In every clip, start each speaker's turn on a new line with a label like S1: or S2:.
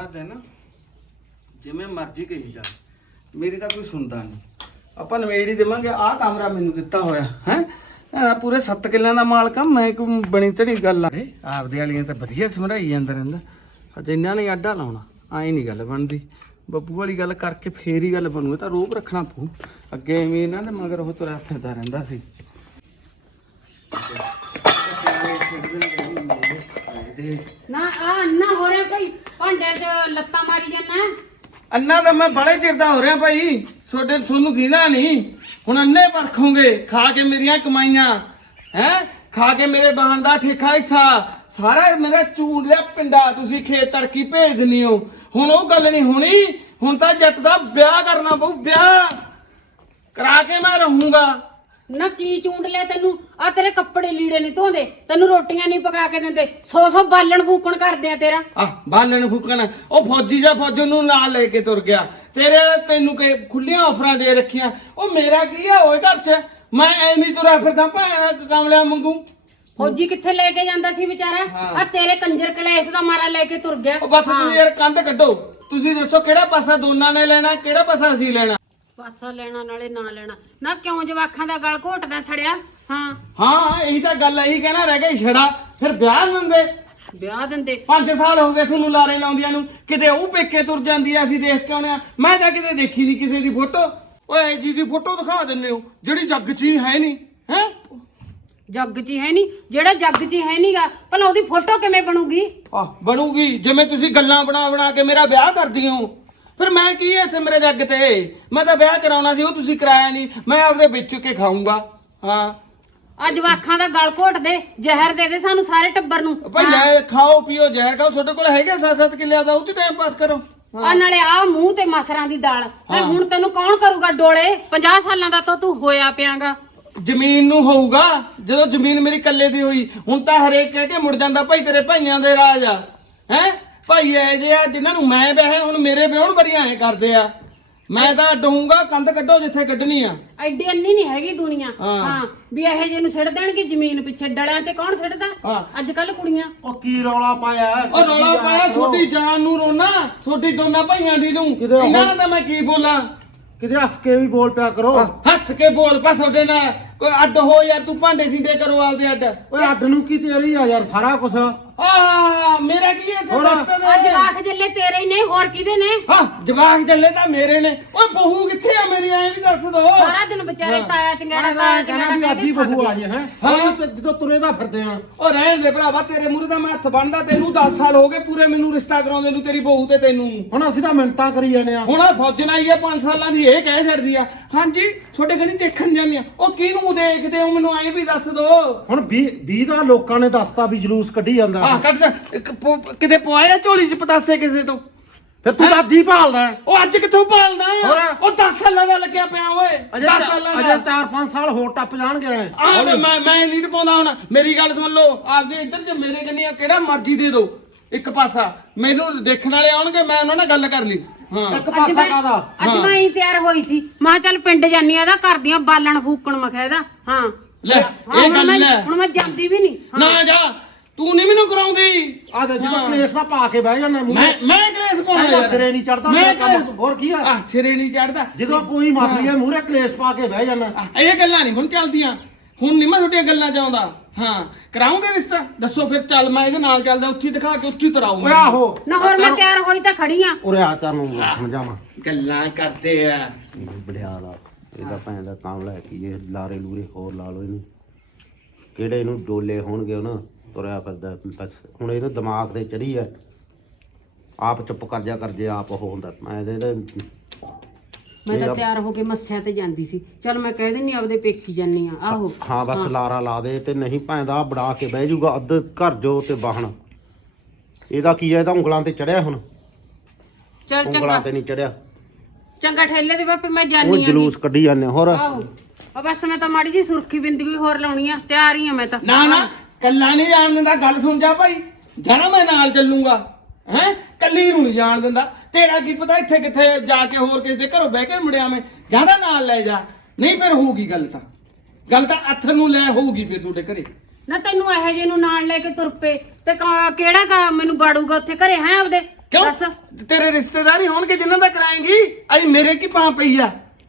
S1: ਸਾਰਾ ਦਿਨ ਜਿਵੇਂ ਮਰਜ਼ੀ ਕਹੀ ਜਾ। ਮੇਰੀ ਤਾਂ ਕੋਈ ਸੁਣਦਾ ਨਹੀਂ ਆਪਾਂ ਨਵੇੜੀ ਦੇਵਾਂਗੇ, ਆਹ ਕਮਰਾ ਮੈਨੂੰ ਦਿੱਤਾ ਹੋਇਆ, ਹੈ? ਪੂਰੇ 7 ਕਿੱਲਿਆਂ ਦਾ ਮਾਲਕ ਆ, ਮੈਂ ਕੋਈ ਬਣੀ ਤੜੀ ਗੱਲ ਆ। ਆਪਦੇ ਵਾਲੀਆਂ ਤਾਂ ਵਧੀਆ ਸਮਝਾਈ ਜਾਂਦਾ ਰਹਿੰਦਾ। ਅਜੇ ਇਹਨਾਂ ਨੇ ਆਡਾ ਲਾਉਣਾ ਐਂ ਨਹੀਂ ਗੱਲ ਬਣਦੀ। ਬੱਬੂ ਵਾਲੀ ਗੱਲ ਕਰਕੇ ਫੇਰ ਹੀ ਗੱਲ ਬਣੂ ਇਹ ਤਾਂ ਰੋਬ ਰੱਖਣਾ ਪਊ। ਅੱਗੇ ਐਵੇਂ ਇਹਨਾਂ ਦੇ ਮਗਰ ਉਹ ਤੁਰਿਆ ਫਿਰਦਾ ਰਹਿੰਦਾ ਸੀ।
S2: ਨਾ ਆ ਅੰਨਾ ਹੋ ਰਿਹਾ ਭਾਈ ਭਾਂਡੇ 'ਚ ਲੱਤਾਂ ਮਾਰੀ ਜਾਂਦਾ।
S1: ਅੰਨਾ ਤਾਂ ਮੈਂ ਬੜੇ ਚਿਰ ਦਾ ਹੋ ਰਿਹਾ ਭਾਈ ਛੋਟੇ ਤੁਹਾਨੂੰ ਦੀਦਾ ਨਹੀਂ। ਹੁਣ ਅੰਨੇ ਪਰਖੋਗੇ ਖਾ ਕੇ ਮੇਰੀਆਂ ਕਮਾਈਆਂ ਹੈ? ਖਾ ਕੇ ਮੇਰੇ ਬਾਹਣ ਦਾ ਠੇਕਾ ਹਿੱਸਾ। ਸਾਰਾ ਮੇਰਾ ਚੂੜ ਲਿਆ ਪਿੰਡਾ ਤੁਸੀਂ ਖੇਤ ਤੜਕੀ ਭੇਜ ਦਿੰਨੀ ਹੋ। ਹੁਣ ਉਹ ਗੱਲ ਨਹੀਂ ਹੋਣੀ ਹੁਣ ਤਾਂ ਜੱਟ ਦਾ ਵਿਆਹ ਕਰਨਾ ਪਊ ਵਿਆਹ ਕਰਾ ਕੇ ਮੈਂ ਰਹੂੰਗਾ।
S2: ਨਾ ਕੀ ਚੂੰਡ ਲਿਆ ਤੈਨੂੰ? ਆ ਤੇਰੇ ਕੱਪੜੇ ਲੀੜੇ ਨਹੀਂ ਧੋਂਦੇ। ਤੈਨੂੰ ਰੋਟੀਆਂ ਨਹੀਂ ਪਕਾ ਕੇ ਦਿੰਦੇ। ਸੌ ਸੌ ਬਾਲਣ ਫੂਕਣ ਕਰਦੇ ਆ ਤੇਰਾ।
S1: ਆ ਬਾਲਣ ਫੁੱਕਣ। ਉਹ ਫੌਜੀ ਜਾਂ ਫੌਜ ਨੂੰ ਨਾਲ ਲੈ ਕੇ ਤੁਰ ਗਿਆ। ਤੇਰੇ ਵਾਲੇ ਤੈਨੂੰ ਕਿ ਖੁੱਲੀਆਂ ਆਫਰਾਂ ਦੇ ਰੱਖੀਆਂ। ਉਹ ਮੇਰਾ ਕੀ ਆ? ਓਏ ਘਰ 'ਚ ਮੈਂ ਐਵੇਂ ਤੁਰਿਆ ਫਿਰਦਾ ਭਾਂ ਕਮਲਿਆ ਮੰਗੂ
S2: ਫੌਜੀ ਕਿੱਥੇ ਲੈ ਕੇ ਜਾਂਦਾ ਸੀ ਵਿਚਾਰਾ। ਆ ਤੇਰੇ ਕੰਜਰ ਕਲੇਸ਼ ਦਾ ਮਾਰਾ ਲੈ ਕੇ ਤੁਰ ਗਿਆ।
S1: ਉਹ ਬਸ ਤੁਸੀਂ ਯਾਰ ਕੰਧ ਕੱਢੋ। ਤੁਸੀਂ ਦੱਸੋ ਕਿਹੜਾ ਪਾਸਾ ਦੋਨਾਂ ਨੇ ਲੈਣਾ ਕਿਹੜਾ ਪਾਸਾ ਅਸੀਂ ਲੈਣਾ?
S2: ਪਾਸਾ ਲੈਣਾ ਨਾਲੇ ਨਾ ਲੈਣਾ। ਨਾ ਕਿਉਂ ਜਵਾਖਾਂ ਦਾ ਗਲ ਘੋਟਦਾ ਸੜਿਆ? ਹਾਂ।
S1: ਹਾਂ ਇਹੀ ਤਾਂ ਗੱਲ ਇਹੀ ਕਹਿਣਾ ਰਹਿ ਗਿਆ ਛੜਾ ਫਿਰ ਵਿਆਹ ਨੰਦੇ
S2: ਵਿਆਹ ਦਿੰਦੇ।
S1: 5 ਸਾਲ ਹੋ ਗਏ ਤੁਹਾਨੂੰ ਲਾਰੇ ਲਾਉਂਦਿਆਂ ਨੂੰ ਕਿਤੇ ਉਹ ਪੇਕੇ ਤੁਰ ਜਾਂਦੀ ਆ ਅਸੀਂ ਦੇਖ ਕੇ ਆਉਣੇ ਆ। ਮੈਂ ਤਾਂ ਕਿਤੇ ਦੇਖੀ ਨਹੀਂ ਕਿਸੇ ਦੀ ਫੋਟੋ। ਓਏ ਜੀ ਦੀ ਫੋਟੋ ਦਿਖਾ ਦਿੰਨੇ ਹੋ ਜਿਹੜੀ ਜੱਗ 'ਚ ਹੀ ਹੈ ਨਹੀਂ ਹੈ?
S2: ਜੱਗ 'ਚ ਹੀ ਹੈ ਨਹੀਂ ਜਿਹੜਾ ਜੱਗ 'ਚ ਹੀ ਹੈ ਨਹੀਂਗਾ ਭਲਾ ਉਹਦੀ ਫੋਟੋ ਕਿਵੇਂ ਬਣੂਗੀ?
S1: ਆ ਬਣੂਗੀ ਜਿਵੇਂ ਤੁਸੀਂ ਗੱਲਾਂ ਬਣਾ ਬਣਾ ਕੇ ਮੇਰਾ ਵਿਆਹ ਕਰਦੀ ਹੋ। ਫਿਰ ਮੈਂ ਕੀ ਐ ਇੱਥੇ ਮੇਰੇ ਜੱਗ ਤੇ? ਮੈਂ ਤਾਂ ਵਿਆਹ ਕਰਾਉਣਾ ਸੀ ਉਹ ਤੁਸੀਂ ਕਰਾਇਆ ਨਹੀਂ। ਮੈਂ ਆਪਦੇ ਵਿੱਚ ਕੇ ਖਾਊਂਗਾ। ਹਾਂ।
S2: ਆ ਜਵਾਖਾਂ ਦਾ ਗਲ ਘੋਟ ਦੇ ਜ਼ਹਿਰ ਦੇ ਦੇ ਸਾਨੂੰ ਸਾਰੇ ਟੱਬਰ ਨੂੰ।
S1: ਭਾਈ ਲੈ ਖਾਓ ਪੀਓ ਜ਼ਹਿਰ ਖਾਓ। ਤੁਹਾਡੇ ਕੋਲ ਹੈਗੇ 7-7 ਕਿੱਲਿਆਂ ਦਾ ਉਹ ਤੇ ਟਾਈਮ ਪਾਸ ਕਰੋ।
S2: ਆ ਨਾਲੇ ਆ ਮੂੰਹ ਤੇ ਮਸਰਾਂ ਦੀ ਦਾਲ। ਤੇ। ਹੁਣ ਤੈਨੂੰ ਕੌਣ ਕਰੂਗਾ ਡੋਲੇ? 50 ਸਾਲਾਂ ਦਾ ਤਾਂ ਤੂੰ ਹੋਇਆ ਪਿਆਗਾ।
S1: ਜ਼ਮੀਨ ਨੂੰ ਹੋਊਗਾ। ਜਦੋਂ ਜ਼ਮੀਨ ਮੇਰੀ ਇਕੱਲੇ ਦੀ ਹੋਈ ਹੁਣ ਤਾਂ ਹਰੇਕ ਕਹਿ ਕੇ ਮੁੜ ਜਾਂਦਾ ਭਾਈ ਤੇਰੇ ਭਾਈਆਂ ਦੇ ਰਾਜ ਆ। ਹੈ? ਭਾਈ ਐ ਜੇ ਆ ਜਿਨ੍ਹਾਂ ਨੂੰ ਮੈਂ ਵਿਆਹਿਆ ਹੁਣ ਮੇਰੇ ਵਿਆਹਣ ਬਰੀਆਂ ਐ ਕਰਦੇ ਆ। ਮੈਂ ਤਾਂ ਡਹੂੰਗਾ ਕੰਧ ਕੱਢੋ ਜਿੱਥੇ ਕੱਢਣੀ ਆ।
S2: ਐਡੀ ਅੰਨੀ ਨਹੀਂ ਹੈਗੀ ਦੁਨੀਆ।
S1: ਹਾਂ।
S2: ਹਾਂ ਵੀ ਇਹੋ ਜਿਹੇ ਨੂੰ ਸਿੱਟ ਦੇਣਗੇ ਜ਼ਮੀਨ ਪਿੱਛੇ। ਡਲਿਆਂ ਤੇ ਕੌਣ ਸਿੱਟਦਾ?
S1: ਹਾਂ।
S2: ਅੱਜ ਕੱਲ ਕੁੜੀਆਂ।
S3: ਉਹ ਕੀ ਰੌਲਾ ਪਾਇਆ?
S1: ਉਹ ਰੌਲਾ ਪਾਇਆ ਛੋਟੀ ਜਾਨ ਨੂੰ ਰੋਣਾ ਛੋਟੀ ਦੋਨਾਂ ਭਾਈਆਂ ਦੀ ਨੂੰ।
S3: ਕਿਤੇ ਉਹ-
S1: ਇਹਨਾਂ ਨਾਲ ਤਾਂ ਮੈਂ ਕੀ ਬੋਲਾਂ?
S3: ਕਿਤੇ ਹੱਸ ਕੇ ਵੀ ਬੋਲ ਪਿਆ ਕਰੋ।
S1: ਹੱਸ ਕੇ ਬੋਲ ਪਾ ਤੁਹਾਡੇ ਨਾਲ। ਕੋਈ ਅੱਡ ਹੋ ਯਾਰ ਤੂੰ ਭਾਂਡੇ ਠੀਂਡੇ ਕਰੋ ਆਪਦੇ ਅੱਡ।
S3: ਓਏ ਅੱਡ ਨੂੰ ਕੀ ਤੇਰੀ ਆ ਯਾਰ ਸਾਰਾ ਕੁਝ
S1: ਆ ਮੇਰਾ ਕੀ ਹੈ ਤੇ
S3: ਹੁਣ
S1: ਦੇ
S2: ਜਵਾਖ ਜੱਲੇ ਤੇਰੇ ਹੀ ਨੇ ਹੋਰ ਕਿਹਦੇ ਨੇ?
S1: ਹਾਂ ਜਵਾਕ ਚੱਲੇ ਤਾਂ ਮੇਰੇ ਨੇ। ਓਏ ਬਹੂ ਕਿੱਥੇ ਆ ਮੇਰੀ ਐਂ ਵੀ ਦੱਸ ਦੋ।
S2: ਸਾਰਾ ਦਿਨ ਵਿਚਾਰੇ ਤਾਇਆ ਚੰਗੜਾ ਤਾਇਆ
S3: ਵੀ ਅੱਜ ਹੀ
S2: ਚੰਗੜਾ
S3: ਬਹੂ ਆ ਜੇ ਹੈ
S1: ਹਾਂ।
S3: ਜਦੋਂ ਤੁਰੇਦਾ ਫਿਰਦੇ ਆ।
S1: ਓ ਰਹਿਣ ਦੇ ਭਰਾਵਾ ਤੇਰੇ ਮੂਹਰੇ ਦਾ ਮੈਂ ਹੱਥ ਬੰਨਦਾ ਤੈਨੂੰ 10 ਸਾਲ ਹੋ ਗਏ ਪੂਰੇ ਮੈਨੂੰ ਰਿਸ਼ਤਾ ਕਰਾਉਂਦੇ ਨੂੰ ਤੇਰੀ ਬਹੂ ਤੇ ਤੈਨੂੰ।
S3: ਹੁਣ ਅਸੀਂ ਤਾਂ ਮਿੰਟਾਂ ਕਰੀ ਜਾਂਦੇ ਆ।
S1: ਹੁਣ ਆ ਫੌਜਣ ਆਈ ਆ 5 ਸਾਲਾਂ ਦੀ ਇਹ ਕਹਿ ਛੱਡਦੀ ਆ। ਹਾਂਜੀ ਤੁਹਾਡੇ ਘਰੀ ਦੇਖਣ ਜਾਂਦੇ ਆ। ਉਹ ਕਿਹਨੂੰ ਦੇਖਦੇ ਹੋ ਮੈਨੂੰ ਐਂ ਵੀ ਦੱਸ ਦੋ।
S3: ਹੁਣ 20 20 ਦਾ ਲੋਕਾਂ ਨੇ ਦੱਸਤਾ ਵੀ ਜਲੂਸ ਕੱਢੀ ਜਾਂਦਾ।
S1: ਆਹ ਕੱਢ ਜਾ, ਇੱਕ ਪੋ- ਕਿਤੇ ਪਵਾਇਆ ਝੋਲੀ ਚ ਪਤਾਸੇ ਕਿਸੇ ਤੋਂ।
S3: ਫਿਰ ਤੂੰ ਤਾਂ ਭਾਲਦਾ ਹੈ।
S1: ਉਹ ਅੱਜ ਕਿੱਥੋਂ ਪਾਲਦਾ
S3: ਹੋਰ?
S1: ਉਹ 10 ਸਾਲਾਂ ਦਾ ਲੱਗਿਆ ਪਿਆ ਓਏ।
S3: ਅਜੇ
S1: 10 ਸਾਲਾਂ
S3: ਅਜੇ
S1: ਦਾ।
S3: 4-5 ਸਾਲ ਹੋਰ ਟੱਪ ਜਾਣਗੇ।
S1: ਆ ਮੈਂ ਮੈਂ ਮੈਂ ਨਹੀਂ ਪਾਉਂਦਾ ਹੁਣ। ਮੇਰੀ ਗੱਲ ਸੁਣ ਲਓ। ਆਪਦੇ ਇੱਧਰ ਚ ਮੇਰੇ ਕੰਨੀਆਂ ਕਿਹੜਾ ਮਰਜ਼ੀ ਦੇ ਦਿਓ ਇੱਕ ਪਾਸਾ। ਮੈਨੂੰ ਦੇਖਣ ਵਾਲੇ ਆਉਣਗੇ ਮੈਂ ਉਹਨਾਂ ਨਾਲ ਗੱਲ ਕਰ ਲਈ। ਹਾਂ।
S3: ਇੱਕ ਪਾਸਾ
S2: ਮੈਂ
S3: ਕਾਦਾ
S2: ਅੱਜ
S1: ਹਾਂ।
S2: ਮੈਂ ਹੀ ਤਿਆਰ ਹੋਈ ਸੀ। ਮੈਂ ਕਿਹਾ ਚੱਲ ਪਿੰਡ ਜਾਨੀ ਆ ਦਾ ਕਰਦੀਆਂ ਬਾਲਣ ਫੂਕਣ ਮਖਾ ਇਹਦਾ। ਹਾਂ।
S1: ਲੈ
S2: ਹਾਂ,
S1: ਇਹ
S2: ਹੁਣ
S1: ਗੱਲ
S2: ਮੈਂ-
S1: ਲੈ।
S2: ਹੁਣ ਮੈਂ ਜਾਂਦੀ ਵੀ ਨਹੀਂ।
S1: ਨਾ ਜਾ। ਤੂੰ ਨਹੀਂ ਮੈਨੂੰ ਕਰਾਉਂਦੀ।
S3: ਆ ਤੇ ਜਦੋਂ ਕਲੇਸ਼ ਦਾ ਪਾ ਕੇ ਬਹਿ ਜਾਂਦਾ ਮੂੰਹ
S1: ਮੈਂ ਮੈਂ ਕਲੇਸ਼ ਪਾਉਣਾ ਯਾਰ।
S3: ਸਿਰੇ ਨਹੀਂ ਚੜਦਾ
S1: ਮੈਂ
S3: ਮੇਰਾ ਕੰਮ ਹੋਰ ਕੀ ਆ?
S1: ਆਹ ਸਿਰੇ ਨਹੀਂ ਚੜਦਾ
S3: ਜਦੋਂ ਕੋਈ ਮਾਫੀ ਹੈ। ਮੂਹਰੇ ਕਲੇਸ਼ ਪਾ ਕੇ ਬਹਿ ਜਾਂਦਾ
S1: ਇਹ ਗੱਲਾਂ ਨਹੀਂ ਹੁਣ ਚੱਲਦੀਆਂ। ਹੁਣ ਨਹੀਂ ਮੈਂ ਤੁਹਾਡੀਆਂ ਗੱਲਾਂ ਚਾਹੁੰਦਾ ਹਾਂ ਕਰਾਉਂਗੇ ਰਿਸ਼ਤਾ? ਦੱਸੋ ਫਿਰ ਚੱਲ ਮੈਂ ਇਹਦੇ ਨਾਲ ਚੱਲਦਾ ਉੱਥੇ ਦਿਖਾ ਕੇ ਉੱਥੇ
S3: ਓਏ
S1: ਤਰਾਉਂਗਾ
S3: ਆਹੋ।
S2: ਨਾ ਹੋਰ ਮੈਂ ਤਿਆਰ ਹੋਈ ਤਾਂ ਖੜੀ ਆ।
S3: ਉਰੇ ਆ ਤੈਨੂੰ ਸਮਝਾਵਾਂ।
S1: ਗੱਲਾਂ ਕਰਦੇ ਆ।
S3: ਬੜਿਆਲਾ ਇਹਦਾ ਭੈਣ ਦਾ ਕੰਮ ਲੈ ਕੇ ਇਹ ਲਾਰੇ ਲੂਰੇ ਹੋਰ ਲਾ ਲੋ ਇਹਨੂੰ। ਕਿਹੜੇ ਇਹਨੂੰ ਡੋਲੇ ਹੋਣਗੇ ਉਹ ਨਾ? ਤੁਰਿਆ ਫਿਰਦਾ ਬਸ ਹੁਣ ਇਹਨੂੰ ਦਿਮਾਗ ਤੇ ਚੜੀ ਐ ਆਪ ਚੁੱਪ ਕਰ ਜਾ ਕਰ ਜੇ ਆਪ ਉਹ ਹੁੰਦਾ ਮੈਂ ਤੇ ਇਹਦੇ
S2: ਮੈਂ ਤਾਂ ਤਿਆਰ ਹੋ ਕੇ ਮੱਸਿਆ ਤੇ ਜਾਂਦੀ ਸੀ। ਚਲ ਮੈਂ ਕਹਿ ਦਿੰਨੀ ਆਪਦੇ ਪੇਕੀ ਜਾਨੀ ਆ ਆਹੋ।
S3: ਹਾਂ ਬਸ ਲਾਰਾ ਲਾ ਦੇ ਤੇ ਨਹੀਂ ਭੈਂਦਾ ਬੜਾ ਕੇ ਬਹਿ ਜਾਊਗਾ ਅੱਧ ਘਰ ਜੋ ਤੇ ਬਾਹਣ ਇਹਦਾ ਕੀ ਐ ਇਹਦਾ ਉਂਗਲਾਂ ਤੇ ਚੜਿਆ ਹੁਣ।
S2: ਚਲ
S3: ਉਂਗਲਾਂ
S2: ਚੰਗਾ।
S3: ਤੇ ਨਹੀਂ ਚੜਿਆ।
S2: ਚੰਗਾ ਠੇਲੇ ਦੇ ਬਾਪੇ ਮੈਂ
S3: ਉਹ
S2: ਜਾਨੀ ਆ
S3: ਜਲੂਸ ਕੱਢੀ ਜਾਂਦੇ ਹੋਰ।
S2: ਆਹੋ। ਆ ਬਸ ਮੈਂ ਤਾਂ ਮਾੜੀ ਜੀ ਸੁਰਖੀ ਬਿੰਦੀ ਕੋਈ ਹੋਰ ਲਾਉਣੀ ਆ ਤਿਆਰ ਹੀ ਆ ਮੈਂ ਤਾਂ।
S1: ਨਾ ਨਾ। ਕੱਲਾ ਨਹੀਂ ਜਾਣ ਦਿੰਦਾ ਗੱਲ ਸੁਣ ਜਾ ਭਾਈ। ਜਾਣਾ ਮੈਂ ਨਾਲ ਚੱਲੂਗਾ ਹੈ? ਕੱਲੀ ਨੂੰ ਨਹੀਂ ਜਾਣ ਦਿੰਦਾ। ਤੇਰਾ ਕੀ ਪਤਾ ਇੱਥੇ ਕਿੱਥੇ ਜਾ ਕੇ ਹੋਰ ਕਿਸੇ ਦੇ ਘਰੋਂ ਬਹਿ ਕੇ ਮੁੜਿਆ ਮੈਂ। ਜਾਂਦਾ ਨਾਲ ਲੈ ਜਾ ਨਹੀਂ ਫਿਰ ਹੋਊਗੀ ਗੱਲ ਤਾਂ। ਗੱਲ ਤਾਂ ਅੱਥਰ ਨੂੰ ਲੈ ਹੋਊਗੀ ਫਿਰ ਤੁਹਾਡੇ ਘਰੇ।
S2: ਨਾ ਤੈਨੂੰ ਇਹੋ ਜਿਹੇ ਨੂੰ ਨਾਲ ਲੈ ਕੇ ਤੁਰ ਪਏ ਤੇ ਕਾ- ਕਿਹੜਾ ਕਾ ਮੈਨੂੰ ਬਾੜੂਗਾ ਉੱਥੇ ਘਰੇ ਹੈ ਆਪਦੇ?
S1: ਕਿਉਂ?
S2: ਬਸ।
S1: ਤੇਰੇ ਰਿਸ਼ਤੇਦਾਰ ਹੀ ਹੋਣਗੇ ਜਿਨ੍ਹਾਂ ਦਾ ਕਰਾਏਂਗੀ? ਅਈ ਮੇਰੇ ਕੀ ਪਾਂ ਪਈ ਆ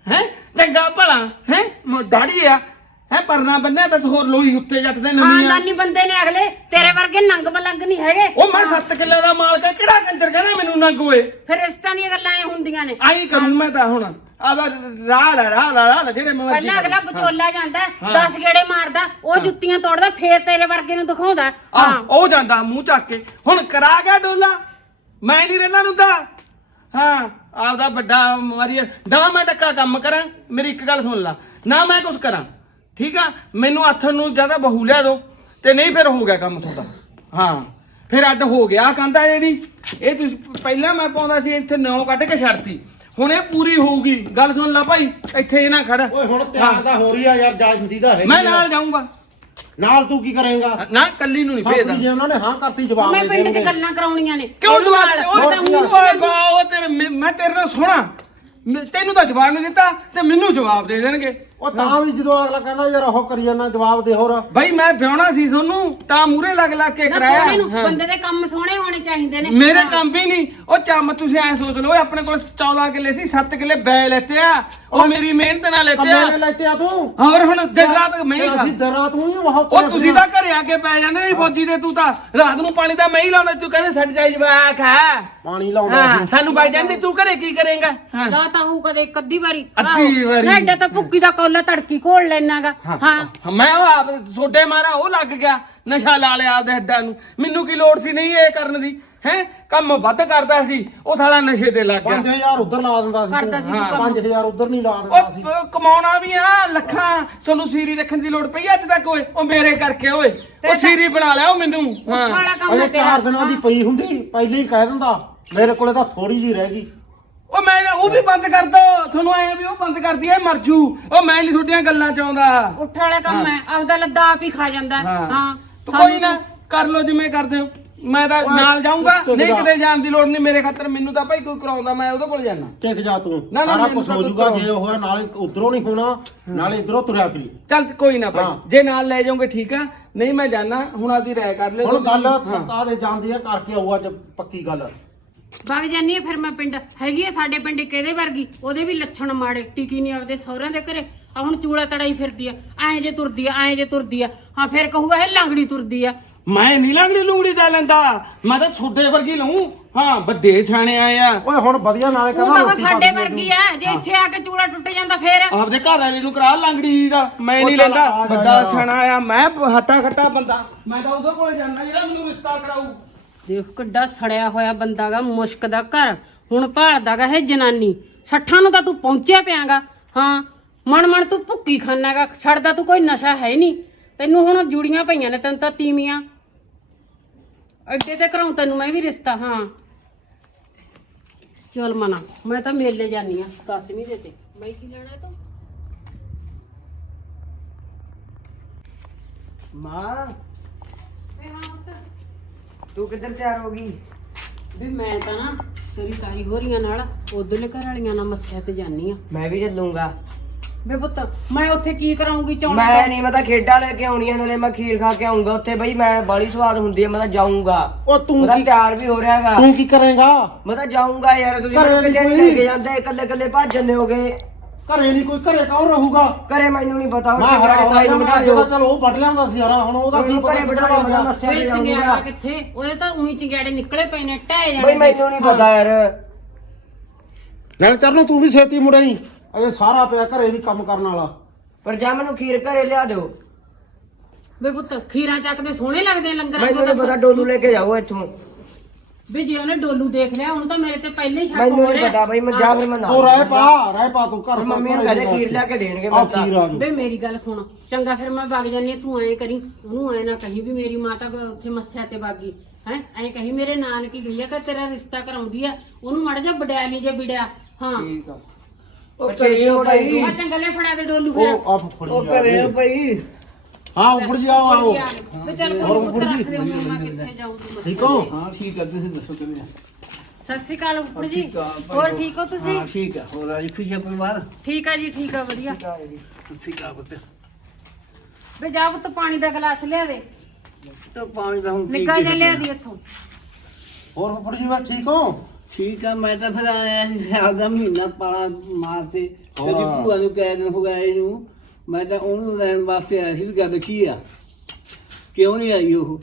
S1: ਹੈ? ਚੰਗਾ ਭਲਾ ਹੈ? ਦਾੜੀ ਆ। ਹੈ ਪਰਨਾ ਬੰਨਿਆ ਦੱਸ ਹੋਰ ਲੋਈ ਉੱਤੇ ਜੱਟ ਦੇ ਨਵੀਂ ਆ
S2: ਖਾਨਦਾਨੀ ਬੰਦੇ ਨੇ ਅਗਲੇ ਤੇਰੇ ਵਰਗੇ ਨੰਗ ਮਲੰਗ ਨਹੀਂ ਹੈਗੇ।
S1: ਉਹ ਮੈਂ 7 ਕਿੱਲੇ ਦਾ ਮਾਲਕ ਆ ਕਿਹੜਾ ਕੰਜਰ ਕਹਿੰਦਾ ਮੈਨੂੰ ਨੰਗ ਓਏ?
S2: ਫਿਰ ਰਿਸ਼ਤਾਂ ਦੀਆਂ ਗੱਲਾਂ ਐ ਹੁੰਦੀਆਂ ਨੇ।
S1: ਆਈ ਕਰੂੰ ਮੈਂ ਤਾਂ ਹੁਣ। ਆਦਾ ਰਾਹ ਲੈ ਰਾਹ ਲੈ ਰਾਹ ਲੈ ਜਿਹੜੇ ਮੈਂ
S2: ਪਹਿਲਾਂ ਅਗਲਾ। ਵਿਚੋਲਾ ਜਾਂਦਾ
S1: ਹਾਂ।
S2: 10 ਗੇੜੇ ਮਾਰਦਾ ਉਹ ਜੁੱਤੀਆਂ ਤੋੜਦਾ ਫੇਰ ਤੇਰੇ ਵਰਗੇ ਨੂੰ ਦਿਖਾਉਂਦਾ।
S1: ਆ ਉਹ ਜਾਂਦਾ ਮੂੰਹ ਚੱਕ ਕੇ। ਹੁਣ ਕਰਾ ਗਿਆ ਡੋਲਾ। ਮੈਂ ਨਹੀਂ ਰਹਿਣਾ ਹੁੰਦਾ ਹਾਂ ਆਪਦਾ ਵੱਡਾ ਮਾਰੀ ਨਾ ਮੈਂ ਟੱਕਾ ਕੰਮ ਕਰਾਂ ਮੇਰੀ ਇੱਕ ਗੱਲ ਸੁਣ ਲਾ। ਨਾ ਮੈਂ ਕੁਝ ਕਰਾਂ। ਠੀਕ ਆ? ਮੈਨੂੰ ਆਥਣ ਨੂੰ ਜ਼ਿਆਦਾ ਬਹੂ ਲਿਆ ਦੋ ਤੇ ਨਹੀਂ ਫਿਰ ਹੋ ਗਿਆ ਕੰਮ ਤੁਹਾਡਾ। ਹਾਂ ਫਿਰ ਅੱਡ ਹੋ ਗਿਆ। ਕਹਿੰਦਾ ਜਿਹੜੀ ਇਹ ਤੁਸੀਂ ਪਹਿਲਾਂ ਮੈਂ ਪਾਉਂਦਾ ਸੀ ਇੱਥੇ ਨੌ ਕੱਢ ਕੇ ਛੱਡਤੀ। ਹੁਣ ਇਹ ਪੂਰੀ ਹੋਊਗੀ। ਗੱਲ ਸੁਣ ਲੈ ਭਾਈ ਇੱਥੇ ਇਹ ਨਾ ਖੜ।
S3: ਓਏ ਹੁਣ ਤਿਆਰ ਤਾਂ ਹੋ ਰਹੀ ਆ ਯਾਰ ਜਾਂਦੀ ਦਾ ਹੈ
S1: ਮੈਂ ਨਾਲ ਜਾਊਂਗਾ।
S3: ਨਾਲ ਤੂੰ ਕੀ ਕਰੇਗਾ?
S1: ਨਾ ਕੱਲੀ ਨੂੰ ਨਹੀਂ ਭੇਜਦਾ।
S3: ਜੇ ਉਹਨਾਂ ਨੇ ਹਾਂ ਕਰਤੀ ਜਵਾਬ
S2: ਮੈਂ
S3: ਦੇ
S2: ਪਿੰਡ 'ਚ
S3: ਦੇਣਗੇ
S2: ਗੱਲਾਂ ਕਰਾਉਣੀਆਂ ਨੇ।
S1: ਕਿਉਂ ਜਵਾਬ
S2: ਉਹ ਤਾਂ
S1: ਤੇਰੇ ਮੈਂ ਮੈਂ ਤੇਰੇ ਨਾਲ ਸੋਹਣਾ। ਮੈਂ- ਤੈਨੂੰ ਤਾਂ ਜਵਾਬ ਨਹੀਂ ਦਿੱਤਾ ਤੇ ਮੈਨੂੰ ਜਵਾਬ ਦੇ ਦੇਣਗੇ।
S3: ਉਹ ਤਾਂ ਵੀ ਜਦੋਂ ਅਗਲਾ ਕਹਿੰਦਾ ਯਾਰ ਉਹ ਕਰੀ ਜਾਂਦਾ ਜਵਾਬ ਦੇ ਹੋਰ।
S1: ਭਾਈ ਮੈਂ ਵਿਆਹਣਾ ਸੀ ਤੁਹਾਨੂੰ ਤਾਂ ਮੂਰੇ ਲੱਗ ਲੱਗ ਕੇ
S2: ਸੋਹਣੇ
S1: ਕਰਾਇਆ।
S2: ਨੂੰ। ਬੰਦੇ ਦੇ ਕੰਮ ਸੋਹਣੇ ਹੋਣੇ ਚਾਹੀਦੇ ਨੇ।
S1: ਮੇਰੇ। ਕੰਮ ਵੀ ਨਹੀਂ। ਉਹ ਚੰਮ ਤੁਸੀਂ ਐ ਸੋਚ ਲਓ ਆਪਣੇ ਕੋਲ 14 ਕਿੱਲੇ ਸੀ 7 ਕਿੱਲੇ ਬੈ ਲੈਤੇ ਆ। ਉਹ ਮੇਰੀ ਮਿਹਨਤ ਨਾਲ ਲੈਤੇ
S3: ਕੰਮੇ
S1: ਆ
S3: ਲੈਤੇ ਆ ਤੂੰ।
S1: ਹੋਰ ਹੁਣ ਦਿਨ ਰਾਤ ਮੈਂ ਹੀ ਖਾ
S3: ਅਸੀਂ ਦਰਾ ਤੂੰ ਹੀ ਵਾਹ
S1: ਉਹ ਤੁਸੀਂ ਤਾਂ ਘਰੇ ਆ ਕੇ ਪੈ ਜਾਂਦੇ ਨਹੀਂ ਫੌਜੀ ਦੇ ਤੂੰ ਤਾਂ ਰਾਤ ਨੂੰ ਪਾਣੀ ਤਾਂ ਮੈਂ ਹੀ ਲਾਉਂਦਾ ਤੂੰ ਕਹਿੰਦੇ ਛੱਡ ਜਾਈ ਜਵਾਕ ਹੈ
S3: ਪਾਣੀ ਲਾਉਂਦਾ
S1: ਹਾਂ
S3: ਸੀ।
S1: ਸਾਨੂੰ ਬਾਈ ਜਾਂਦੇ ਤੂੰ ਘਰੇ ਕੀ ਕਰੇਂਗਾ? ਹਾਂ।
S2: ਦਾ ਤਾਂ ਹੂ ਕਦੇ ਇੱਕ ਅੱਧੀ ਵਾਰੀ।
S1: ਅੱਧੀ ਵਾਰੀ।
S2: ਐਡਾ ਤਾਂ ਭੁੱਕੀ ਦਾ ਕੋਲਾ ਤੜਕੀ ਘੋਲ ਲੈਣਾਗਾ। ਹਾਂ।
S1: ਮੈਂ ਉਹ ਆਪ ਛੋਟੇ ਮਾਰਾ ਉਹ ਲੱਗ ਗਿਆ ਨਸ਼ਾ ਲਾ ਲਿਆ ਆਪਦੇ ਹੱਡਾਂ ਨੂੰ। ਮੈਨੂੰ ਕੀ ਲੋੜ ਸੀ ਨਹੀਂ ਇਹ ਕਰਨ ਦੀ? ਹੈ? ਕੰਮ ਵੱਧ ਕਰਦਾ ਸੀ ਉਹ ਸਾਲਾ ਨਸ਼ੇ ਤੇ ਲੱਗ ਗਿਆ।
S3: 5000 ਉਧਰ ਲਾ ਦਿੰਦਾ ਸੀ।
S2: ਕਰਦਾ ਸੀ ਤੂੰ ਕੰਮ।
S3: 5000 ਉਧਰ ਨਹੀਂ ਲਾ ਦਿੰਦਾ ਸੀ।
S1: ਉਹ ਕਮਾਉਣਾ ਵੀ ਆ ਲੱਖਾਂ। ਤੁਹਾਨੂੰ ਸੀਰੀ ਰੱਖਣ ਦੀ ਲੋੜ ਪਈ ਅੱਜ ਤੱਕ ਓਏ? ਉਹ ਮੇਰੇ ਕਰਕੇ ਓਏ। ਉਹ ਸੀਰੀ ਬਣਾ ਲਿਆ ਉਹ ਮੈਨੂੰ। ਹਾਂ।
S2: ਵਾਲਾ ਕੰਮ
S3: ਅਜੇ
S2: ਹੈ ਤੇਰਾ
S3: 4 ਦਿਨਾਂ ਦੀ ਪਈ ਹੁੰਦੀ ਪਹਿਲਾਂ ਹੀ ਕਹਿ ਦਿੰਦਾ ਮੇਰੇ ਕੋਲੇ ਤਾਂ ਥੋੜੀ ਜੀ ਰਹਿ ਗਈ।
S1: ਉਹ ਮੈਂ ਉਹ ਵੀ ਬੰਦ ਕਰ ਦੋ ਤੁਹਾਨੂੰ ਐ ਵੀ ਉਹ ਬੰਦ ਕਰਦੀ ਐ ਮਰ ਜੂ। ਉਹ ਮੈਂ ਨਹੀਂ ਤੁਹਾਡੀਆਂ ਗੱਲਾਂ ਚ ਆਉਂਦਾ।
S2: ਉੱਠ ਵਾਲਾ ਕੰਮ ਹੈ। ਆਪਦਾ ਲੱਦਾ ਆਪ ਹੀ ਖਾ ਜਾਂਦਾ ਹੈ। ਹਾਂ।
S1: ਤੂੰ ਕੋਈ ਨਾ ਕਰ ਲੋ ਜਿਵੇਂ ਕਰਦੇ ਹੋ। ਮੈਂ ਤਾਂ ਨਾਲ ਜਾਊਂਗਾ। ਨਹੀਂ। ਕਿਤੇ ਜਾਣ ਦੀ ਲੋੜ ਨਹੀਂ। ਮੇਰੇ ਖਾਤਰ ਮੈਨੂੰ ਤਾਂ ਭਾਈ ਕੋਈ ਕਰਾਉਂਦਾ ਮੈਂ ਉਹਦੇ ਕੋਲ ਜਾਣਾ
S3: ਟਿਕ ਜਾ ਤੂੰ।
S1: ਨਾ, ਨਾ,
S3: ਸਾਰਾ
S1: ਮੈਨੂੰ
S3: ਕੁਝ
S1: ਤਾਂ
S3: ਹੋ ਜਾਊਗਾ। ਜੇ ਉਹ ਹੋਇਆ ਨਾਲੇ ਉਧਰੋਂ ਨਹੀਂ ਹੋਣਾ ਨਾਲੇ ਇਧਰੋਂ ਤੁਰਿਆ ਫਿਰੀ।
S1: ਚੱਲ ਕੋਈ ਨਾ ਭਾਈ।
S3: ਹਾਂ।
S1: ਜੇ ਨਾਲ ਲੈ ਜਾਓਗੇ ਠੀਕ ਆ। ਨਹੀਂ ਮੈਂ ਜਾਣਾ ਹੁਣ ਆਦੀ ਰਾਇ ਕਰ ਲਿਓ।
S3: ਹੁਣ ਗੱਲ
S1: ਹਾਂ।
S3: ਸਰਤਾ ਦੇ ਜਾਂਦੀ ਆ ਕਰਕੇ ਆਊ ਅੱਜ ਪੱਕੀ ਗੱਲ।
S2: ਵਗ ਜਾਨੀ ਆ ਫਿਰ ਮੈਂ ਪਿੰਡ। ਹੈਗੀ ਆ ਸਾਡੇ ਪਿੰਡ ਇੱਕ ਇਹਦੇ ਵਰਗੀ ਉਹਦੇ ਵੀ ਲੱਛਣ ਮਾੜੇ। ਟਿਕੀ ਨਹੀਂ ਆਪਦੇ ਸਹੁਰਿਆਂ ਦੇ ਘਰੇ। ਆ ਹੁਣ ਚੂੜਾ ਤੜਾਈ ਫਿਰਦੀ ਆ। ਐਂ ਜੇ ਤੁਰਦੀ ਆ ਐਂ ਜੇ ਤੁਰਦੀ ਆ। ਹਾਂ ਫਿਰ ਕਹੂਗਾ ਇਹ ਲਾਂਗੜੀ ਤੁਰਦੀ ਆ।
S1: ਮੈਂ ਨਹੀਂ ਲੰਗੜੀ ਲੂੰਗੜੀ ਦਾ ਲੈਂਦਾ। ਮੈਂ ਤਾਂ ਛੋਟੇ ਵਰਗੀ ਲਊ। ਹਾਂ ਵੱਡੇ ਸਿਆਣੇ ਆਏ ਆ।
S3: ਓਏ ਹੁਣ ਵਧੀਆ ਨਾਲੇ
S2: ਉਹ
S3: ਕਹਿੰਦਾ
S2: ਤਾਂ
S3: ਰੋਟੀ
S2: ਸਾਡੇ ਵਰਗੀ ਆ। ਜੇ ਇੱਥੇ ਆ ਕੇ ਚੂੜਾ ਟੁੱਟ ਜਾਂਦਾ ਫੇਰ।
S1: ਆਪਦੇ ਘਰ ਵਾਲੇ ਨੂੰ ਕਰਾ ਲੰਗੜੀ ਦਾ। ਮੈਂ ਨਹੀਂ
S3: ਚੱਲ
S1: ਲੈਂਦਾ। ਵੱਡਾ। ਸਿਆਣਾ ਆ ਮੈਂ ਹੱਟਾ ਖੱਟਾ ਬੰਦਾ। ਮੈਂ ਤਾਂ ਉਹਦੇ ਕੋਲੇ ਜਾਣਾ ਜਿਹੜਾ ਮੈਨੂੰ ਰਿਸ਼ਤਾ ਕਰਾਊ।
S2: ਦੇਖ ਕਿੱਡਾ ਸੜਿਆ ਹੋਇਆ ਬੰਦਾਗਾ ਮੁਸ਼ਕ ਦਾ ਘਰ ਹੁਣ ਭਾਲਦਾਗਾ ਇਹ ਜਨਾਨੀ। ਸੱਠਾਂ ਨੂੰ ਤਾਂ ਤੂੰ ਪਹੁੰਚਿਆ ਪਿਆਗਾ। ਹਾਂ ਮਨ ਮਨ ਤੂੰ ਭੁੱਕੀ ਖਾਨਾਗਾ ਛੱਡਦਾ ਤੂੰ ਕੋਈ ਨਸ਼ਾ ਹੈ ਨਹੀਂ। ਤੈਨੂੰ ਹੁਣ ਜੁੜੀਆਂ ਪਈਆਂ ਨੇ ਤੈਨੂੰ ਤਾਂ ਤੀਵੀਆਂ। ਅੱਡੇ ਤੇ ਕਰਾਉਂ ਤੈਨੂੰ ਮੈਂ ਵੀ ਰਿਸ਼ਤਾ ਹਾਂ। ਚਲ ਮਨਾ ਮੈਂ ਤਾਂ ਮੇਲੇ ਜਾਨੀ ਆ 10ਵੀਂ ਦੇ ਤੇ ਮੈਂ ਕੀ ਲੈਣਾ ਤੂੰ?
S4: ਮਾਂ। ਤੂੰ ਕਿੱਧਰ ਤਿਆਰ ਹੋ ਗਈ?
S2: ਵੀ ਮੈਂ ਤਾਂ ਨਾ ਤੇਰੀ ਤਾਈ ਹੋਰੀਆਂ ਨਾਲ ਉਧਰਲੇ ਘਰ ਵਾਲੀਆਂ ਨਾਲ ਮੱਸਿਆ ਤੇ ਜਾਨੀ ਆ
S4: ਮੈਂ ਵੀ ਚੱਲੂੰਗਾ।
S2: ਵੇ ਪੁੱਤ ਮੈਂ ਉੱਥੇ ਕੀ ਕਰਾਉਂਗੀ ਚੌਂਕ
S4: ਮੈਂ ਨਹੀਂ ਮੈਂ ਤਾਂ ਖੇਡਾਂ ਲੈ ਕੇ ਆਉਣੀਆਂ ਨਾਲੇ ਮੈਂ ਖੀਰ ਖਾ ਕੇ ਆਉਂਗਾ ਉੱਥੇ ਬਈ ਮੈਂ ਬਾਲੀ ਸਵਾਦ ਹੁੰਦੀ ਹੈ ਮੈਂ ਤਾਂ ਜਾਊਂਗਾ।
S3: ਉਹ ਤੂੰ ਕੀ
S4: ਤਿਆਰ ਵੀ ਹੋ ਰਿਹਾਗਾ
S3: ਤੂੰ ਕੀ ਕਰੇਗਾ?
S4: ਮੈਂ ਤਾਂ ਜਾਊਂਗਾ ਯਾਰ ਤੁਸੀਂ
S3: ਘਰੇ
S4: ਮੈਨੂੰ ਕਿੱਥੇ ਨਹੀਂ ਲੈ ਕੇ ਜਾਂਦੇ? ਇਕੱਲੇ ਇਕੱਲੇ ਭੱਜ ਜੰਨੇ ਹੋਗੇ।
S3: ਘਰੇ ਨਹੀਂ ਕੋਈ ਘਰੇ ਕੌਣ ਰਹੂਗਾ?
S4: ਘਰੇ ਮੈਨੂੰ ਨਹੀਂ ਪਤਾ
S3: ਮੈਂ ਹਰਾ
S4: ਬਿਠਾ
S3: ਜਦੋਂ
S4: ਦਿਓ
S3: ਚਲ ਉਹ ਵੱਢ ਲਿਆਉਂਦਾ ਸੀ ਹਰਾ ਹੁਣ ਉਹਦਾ ਕੀ ਪਤਾ
S4: ਘਰੇ
S3: ਗਿਆ।
S4: ਮੈਂ ਮੱਸਿਆ
S2: ਵੇ ਚੰਗਿਆੜਾ ਕਿੱਥੇ? ਉਹਦੇ ਤਾਂ ਉਹੀ ਚੰਗਿਆੜੇ ਨਿਕਲੇ ਪਏ ਨੇ ਟਹਿ ਜਾਣੇ
S4: ਬਈ ਮੈਨੂੰ ਨਹੀਂ ਪਤਾ ਯਾਰ।
S3: ਨਾਲ ਚਰਨੋ ਤੂੰ ਵੀ ਛੇਤੀ ਮੁੜਿਆ ਹੀ ਅਜੇ ਸਾਰਾ ਪਿਆ ਘਰੇ ਵੀ ਕੰਮ ਕਰਨ ਵਾਲਾ।
S4: ਪਰ ਜਾ ਮੈਨੂੰ ਖੀਰ ਘਰੇ ਲਿਆ ਦਿਓ।
S2: ਵੇ ਪੁੱਤ ਖੀਰਾਂ ਚੱਕਦੇ ਸੋਹਣੇ ਲੱਗਦੇ ਲੰਗਰਾਂ
S4: ਮੈਨੂੰ ਨਹੀਂ। ਪਤਾ ਡੋਲੂ ਲੈ ਕੇ ਜਾਓ ਇੱਥੋਂ।
S2: ਵੀ ਜੇ ਉਹਨੇ ਡੋਲੂ ਦੇਖ ਲਿਆ ਉਹਨੂੰ ਤਾਂ ਮੇਰੇ ਤੇ ਪਹਿਲੇ ਹੀ ਸ਼ੱਕ
S4: ਮੈਨੂੰ
S2: ਹੋ
S4: ਨਹੀਂ
S2: ਰਿਹਾ।
S4: ਪਤਾ ਬਈ ਮੈਂ ਜਾ ਫਿਰ ਮੈਂ ਨਾਲ
S3: ਉਹ ਰਹਿ ਪਾ ਰਹਿ ਪਾ ਤੂੰ ਘਰ
S4: ਮੰਮੀ ਨੂੰ
S3: ਘਰੇ
S4: ਕਹਦੇ ਖੀਰ। ਲਿਆ ਕੇ ਦੇਣਗੇ
S3: ਆ ਖੀਰ ਗਈ
S2: ਵੇ ਮੇਰੀ ਗੱਲ ਸੁਣ ਚੰਗਾ ਫਿਰ ਮੈਂ ਵਗ ਜਾਨੀ ਆਂ, ਤੂੰ ਐਂ ਕਰੀ ਉਹਨੂੰ ਐਂ ਨਾ ਕਹੀ ਵੀ ਮੇਰੀ ਮਾਤਾ ਘਰ ਉੱਥੇ ਮੱਸਿਆ ਤੇ ਬਾਗੀ ਹੈ ਐਂ ਕਹੀ ਮੇਰੇ ਨਾਨਕੀ ਗਈ ਆ ਕਿ ਤੇਰਾ ਰਿਸ਼ਤਾ ਕਰਾਉਂਦੀ ਆ ਉਹਨੂੰ ਮੜ ਜਾ ਵਡਿਆ ਨਹੀਂ ਜੇ ਵਿੜਿਆ। ਹਾਂ।
S1: ਠੀਕ ਆ।
S4: ਉਹ ਕਰੇ ਹੋ ਭਾਈ
S2: ਆ ਚੰਗਾ ਲੈ ਫੜਾ ਦੇ ਡੋਲੂ ਫਿਰ।
S3: ਉਹ ਆ ਫੜੀ
S4: ਉਹ ਕਰੇ ਭਾਈ
S3: ਹਾਂ ਉੱਪਰ ਜੀ ਆਓ ਆਓ।
S2: ਤੇ ਚੱਲ ਕੋਈ ਰੱਖ ਮੈਂ ਕਿੱਥੇ ਜਾਊਂਗੀ
S3: ਠੀਕ ਹੋ?
S1: ਹਾਂ ਠੀਕ ਆ ਤੁਸੀਂ ਦੱਸੋ ਕਿਵੇਂ ਆ?
S2: ਸਤਿ ਸ਼੍ਰੀ ਅਕਾਲ ਉੱਪਰ ਜੀ। ਹੋਰ ਠੀਕ ਹੋ ਤੁਸੀਂ?
S1: ਹਾਂ ਠੀਕ ਆ। ਹੋਰ ਆ ਜੀ ਖੁਸ਼ੀ ਪਰਿਵਾਰ?
S2: ਠੀਕ ਆ ਜੀ ਠੀਕ ਆ ਵਧੀਆ।
S1: ਤੁਸੀਂ ਕਾ ਬਤ
S2: ਵੇ ਜਾ ਪੁੱਤ ਪਾਣੀ ਦਾ ਗਲਾਸ ਲਿਆ ਦੇ
S1: ਤਾਂ ਪਾਣੀ ਦਾ ਹੁਣ ਪੀ
S2: ਨਿੱਕਾ
S1: ਕੇ
S2: ਜਿਹਾ ਲਿਆ। ਦੀ ਇੱਥੋਂ।
S3: ਹੋਰ ਫੁੱਫੜ ਜੀ ਬਸ ਠੀਕ ਹੋ?
S5: ਠੀਕ ਆ ਮੈਂ ਤਾਂ ਫਿਰ ਆਇਆ ਸੀ ਸਿਆਲ ਦਾ ਮਹੀਨਾ ਪਾਲਾ ਮਾਰ ਤੇ
S3: ਹੋਰ।
S5: ਤੇਰੀ ਭੂਆ ਨੂੰ ਕਹਿ ਦਿਨ ਹੋ ਗਏ ਨੂੰ। ਮੈਂ ਤਾਂ ਉਹਨੂੰ ਲੈਣ ਵਾਸਤੇ ਆਇਆ ਸੀ ਵੀ ਗੱਲ ਕੀ ਆ? ਕਿਉਂ ਨਹੀਂ ਆਈ ਉਹ?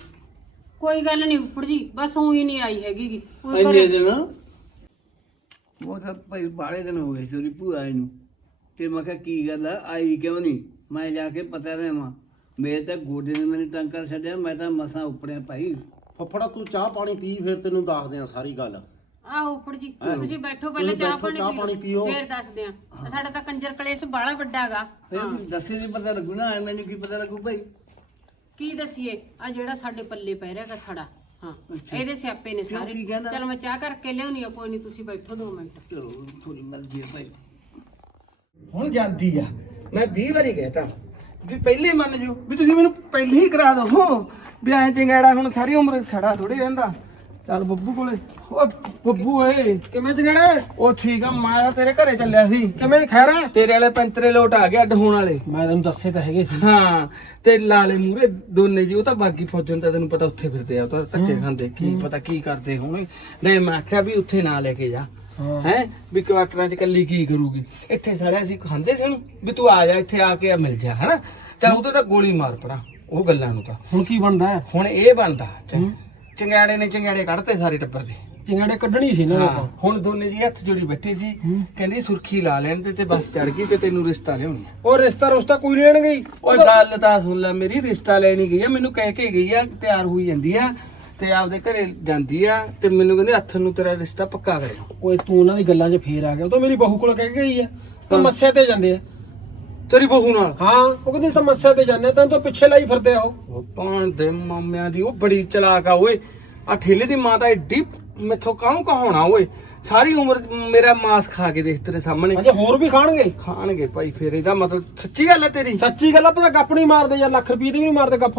S2: ਕੋਈ ਗੱਲ ਨਹੀਂ ਉੱਪਰ ਜੀ ਬਸ ਉਹੀ ਨਹੀਂ ਆਈ ਹੈਗੀ ਗੀ। ਉਹ
S5: ਇੰਨੇ
S2: ਘਰੇ
S5: ਦਿਨ? ਉਹ ਤਾਂ ਭਾਈ ਬਾੜੇ ਦਿਨ ਹੋ ਗਏ ਸੀ ਉਹਦੀ ਭੂਆ ਆਈ ਨੂੰ। ਤੇ ਮੈਂ ਕਿਹਾ ਕੀ ਗੱਲ ਆ? ਆਈ ਕਿਉਂ ਨਹੀਂ? ਮੈਂ ਜਾ ਕੇ ਪਤਾ ਲੈਵਾਂ। ਮੇਰੇ ਤਾਂ ਗੋਡੇ ਨੇ ਮੈਨੂੰ ਤੰਗ ਕਰ ਛੱਡਿਆ ਮੈਂ ਤਾਂ ਮਸਾਂ ਉੱਪਰਿਆ ਭਾਈ।
S3: ਫੁੱਫੜਾ ਤੂੰ ਚਾਹ ਪਾਣੀ ਪੀ ਫਿਰ ਤੈਨੂੰ ਦੱਸਦੇ ਆ ਸਾਰੀ ਗੱਲ।
S2: ਆਹੋ ਉੱਪਰ ਜੀ
S3: ਆਹੋ।
S2: ਤੁਸੀਂ ਬੈਠੋ ਪਹਿਲਾਂ
S3: ਤੁਸੀਂ
S2: ਚਾਹ
S3: ਬੈਠੋ, ਚਾਹ
S2: ਪਾਣੀ
S3: ਪਾਣੀ ਪੀਓ।
S2: ਫੇਰ ਦੱਸਦੇ ਆ। ਸਾਡਾ ਤਾਂ ਕੰਜਰ ਕਲੇਸ਼ ਬਾਲਾ ਵੱਡਾਗਾ
S5: ਫਿਰ ਵੀ ਦੱਸੇ ਨਹੀਂ ਪਤਾ ਲੱਗੂ ਨਾ ਮੈਨੂੰ ਕੀ ਪਤਾ ਲੱਗੂ ਭਾਈ।
S2: ਕੀ ਦਸੀਏ? ਆ ਜਿਹੜਾ ਸਾਡੇ ਪੱਲੇ ਪੈ ਰਿਹਾਗਾ ਸੜਾ। ਹਾਂ ਇਹਦੇ ਸਿਆਪੇ ਨੇ
S5: ਕਿਉਂ,
S2: ਸਾਰੇ।
S5: ਕੀ ਕਹਿੰਦਾ?
S2: ਚਲ ਮੈਂ ਚਾਹ ਕਰਕੇ ਲਿਆਉਣੀ ਆ ਕੋਈ ਨਹੀਂ ਤੁਸੀਂ ਬੈਠੋ 2 ਮਿੰਟ।
S5: ਚਲੋ ਥੋੜੀ ਮਰਜ਼ੀ ਹੈ ਭਾਈ।
S1: ਹੁਣ ਜਾਂਦੀ ਆ। ਮੈਂ 20 ਵਾਰੀ ਕਹਿਤਾ ਵੀ ਪਹਿਲੇ ਮੰਨ ਜਿਓ ਵੀ ਤੁਸੀਂ ਮੈਨੂੰ ਪਹਿਲੇ ਹੀ ਕਰਾ ਦਿਓ ਵੀ ਐ ਚੰਗਾੜਾ ਹੁਣ ਸਾਰੀ ਉਮਰ ਛੜਾ ਥੋੜੀ ਰਹਿੰਦਾ। ਚੱਲ ਬੱਬੂ ਕੋਲੇ। ਓ ਬੱਬੂ ਓਏ। ਕਿਵੇਂ ਚੰਗਾੜਾ ਉਹ ਠੀਕ ਆ ਮੈਂ ਤਾਂ ਤੇਰੇ ਘਰੇ ਚੱਲਿਆ ਸੀ। ਕਿਵੇਂ ਖੈਰ ਤੇਰੇ ਵਾਲੇ ਪੈਂਤਰੇ ਲੋਟ ਆ ਗਏ ਅੱਡ ਹੋਣ ਵਾਲੇ।
S5: ਮੈਂ ਤੈਨੂੰ ਦੱਸੇ ਤਾਂ ਹੈਗੇ ਸੀ।
S1: ਹਾਂ ਤੇ ਲਾਲੇ ਮੂਰੇ ਦੋਨੇ ਜੀ ਉਹ ਤਾਂ ਬਾਗੀ ਫੌਜਣ ਤਾਂ ਤੈਨੂੰ ਪਤਾ ਉੱਥੇ ਫਿਰਦੇ ਆ ਉਹ ਤਾਂ ਧੱਕੇ ਖਾਂਦੇ ਕੀ ਪਤਾ ਕੀ ਕਰਦੇ ਹੋਣੇ। ਨਹੀਂ ਮੈਂ ਆਖਿਆ ਵੀ ਉੱਥੇ ਨਾ ਲੈ ਕੇ ਜਾ। ਹੈ। ਵੀ ਕੁਆਟਰਾਂ 'ਚ ਕੱਲੀ ਕੀ ਕਰੂਗੀ। ਇੱਥੇ ਸਾਲਿਆ ਅਸੀਂ ਖਾਂਦੇ ਸੀ ਉਹਨੂੰ ਵੀ ਤੂੰ ਆ ਜਾ ਇੱਥੇ ਆ ਕੇ ਆ ਮਿਲ ਜਾ ਹਨਾ। ਚਲ ਉਹਦੇ ਤਾਂ ਗੋਲੀ ਮਾਰ ਪਰਾਂ ਉਹ ਗੱਲਾਂ ਨੂੰ ਤਾਂ।
S5: ਹੁਣ ਕੀ ਬਣਦਾ?
S1: ਹੁਣ ਇਹ ਬਣਦਾ ਚੰਗਿਆੜੇ ਨੇ ਚੰਗਿਆੜੇ ਕੱਢਤੇ ਸਾਰੇ ਟੱਬਰ ਦੇ।
S5: ਚਿੰਗਾੜੇ ਕੱਢਣੀ ਸੀ
S1: ਹਾਂ ਹੁਣ ਦੋਨੇ ਜੀ ਹੱਥ ਜੋੜੀ ਬੈਠੀ ਸੀ। ਕਹਿੰਦੀ ਸੁਰਖੀ ਲਾ ਲੈਣ ਤੇ ਤੇ ਬਸ ਚੜ ਗਈ ਤੇ ਤੈਨੂੰ ਰਿਸ਼ਤਾ ਲਿਆਉਣੀ ਆ।
S5: ਉਹ ਰਿਸ਼ਤਾ ਰੁਸ਼ਤਾ ਕੋਈ ਲੈਣ ਗਈ
S1: ਓਏ ਗੱਲ ਤਾਂ ਸੁਣ ਲੈ ਮੇਰੀ ਰਿਸ਼ਤਾ ਲੈਣੀ ਗਈ ਆ ਮੈਨੂੰ ਕਹਿ ਕੇ ਗਈ ਆ ਤਿਆਰ ਹੋਈ ਜਾਂਦੀ ਆ ਤੇ ਆਪਦੇ ਘਰੇ ਜਾਂਦੀ ਆ ਤੇ ਮੈਨੂੰ ਕਹਿੰਦੇ ਹੱਥ ਨੂੰ ਤੇਰਾ ਰਿਸ਼ਤਾ ਪੱਕਾ ਕਰਿਓ।
S5: ਓਏ ਤੂੰ ਉਹਨਾਂ ਦੀ ਗੱਲਾਂ 'ਚ ਫੇਰ ਆ ਗਿਆ। ਉਹ ਤਾਂ ਮੇਰੀ ਬਹੂ ਕੋਲ ਕਹਿ ਗਈ ਆ। ਤਮੱਸਿਆ ਤੇ ਜਾਂਦੇ ਆ।
S1: ਤੇਰੀ ਬਹੂ ਨਾਲ?
S5: ਹਾਂ ਉਹ ਕਹਿੰਦੀ ਤਮੱਸਿਆ ਤੇ ਜਾਂਦੇ ਤੈਨੂੰ ਤਾਂ ਪਿੱਛੇ ਲਾਈ ਫਿਰਦੇ ਆ ਉਹ।
S1: ਉਹ ਭਾਣ ਦੇ ਮਾਮਿਆਂ ਦੀ ਉਹ ਬੜੀ ਚਲਾਕ ਆ ਓਏ। ਆ ਠੇਲੇ ਦੀ ਮਾਂ ਤਾਂ ਐਡੀ ਮੈਥੋਂ ਕਾਹਨੂੰ ਕਹਾਉਣਾ ਓਏ? ਸਾਰੀ ਉਮਰ ਮੇਰਾ ਮਾਸ ਖਾ ਕੇ ਦੇਖ ਤੇਰੇ ਸਾਹਮਣੇ।
S5: ਅਜੇ ਹੋਰ ਵੀ ਖਾਣਗੇ?
S1: ਖਾਣਗੇ ਭਾਈ ਫੇਰ ਇਹਦਾ ਮਤਲਬ ਸੱਚੀ ਗੱਲ ਹੈ ਤੇਰੀ?
S5: ਸੱਚੀ ਗੱਲ ਆ ਪਤਾ ਗੱਪ ਨਹੀਂ ਮਾਰਦੇ ਯਾਰ ਲੱਖ ਰੁਪਏ ਦੀ ਵੀ ਨਹੀਂ ਮਾਰਦੇ ਗੱਪ।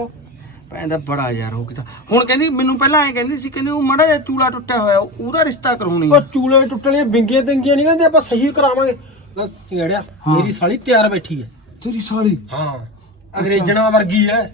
S1: ਭੈਣ ਦਾ ਬੜਾ ਯਾਰ ਹੋ ਕੀਤਾ ਹੁਣ ਕਹਿੰਦੀ ਮੈਨੂੰ ਪਹਿਲਾਂ ਐ ਕਹਿੰਦੀ ਸੀ ਕਹਿੰਦੀ ਉਹ ਮੜਾ ਜਿਹਾ ਚੂਲਾ ਟੁੱਟਿਆ ਹੋਇਆ ਉਹਦਾ ਰਿਸ਼ਤਾ ਕਰਾਉਣੀ
S5: ਉਹ ਚੂਲੇ ਟੁੱਟਣੀਆਂ ਬਿੰਗੀਆਂ ਤਿੰਗੀਆਂ ਨਹੀਂ ਕਹਿੰਦੇ ਆਪਾਂ ਸਹੀ ਕਰਾਵਾਂਗੇ।
S1: ਹਾਂ।
S5: ਮੇਰੀ ਸਾਲੀ ਤਿਆਰ ਬੈਠੀ ਹੈ।
S1: ਤੇਰੀ ਸਾਲੀ?
S5: ਹਾਂ ਅੰਗਰੇਜ਼ਣਾ ਵਰਗੀ ਹੈ।